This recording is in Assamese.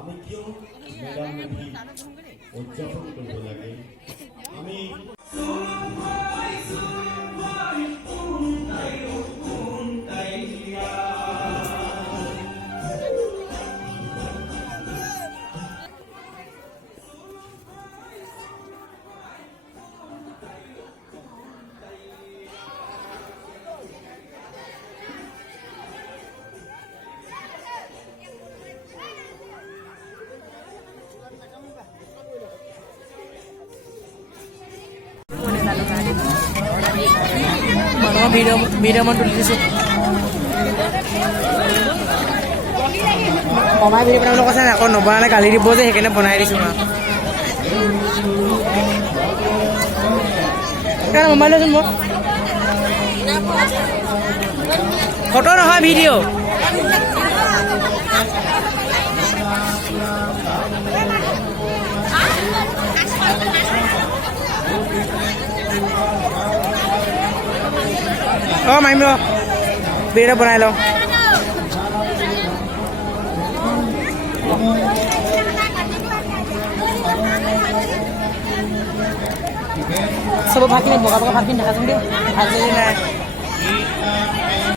আমি কিয় মেডাম মেফি উদযাপন কৰিব লাগে আমি ভিডিঅ' মই তুলি দিছোঁ মমাই ভিডিঅ' বনাবলৈ কৈছে আকৌ নবনালে গালি দিব যে সেইকাৰণে বনাই দিছোঁ মই মোবাইল লৈছোন মোক ফটো নহয় ভিডিঅ' মাৰিম ৰ ভিডিঅ' বনাই লওঁ চব ভাতখিনি বগা বগা ভাতখিনি দেখাচোন দেই ভাত যদি নাই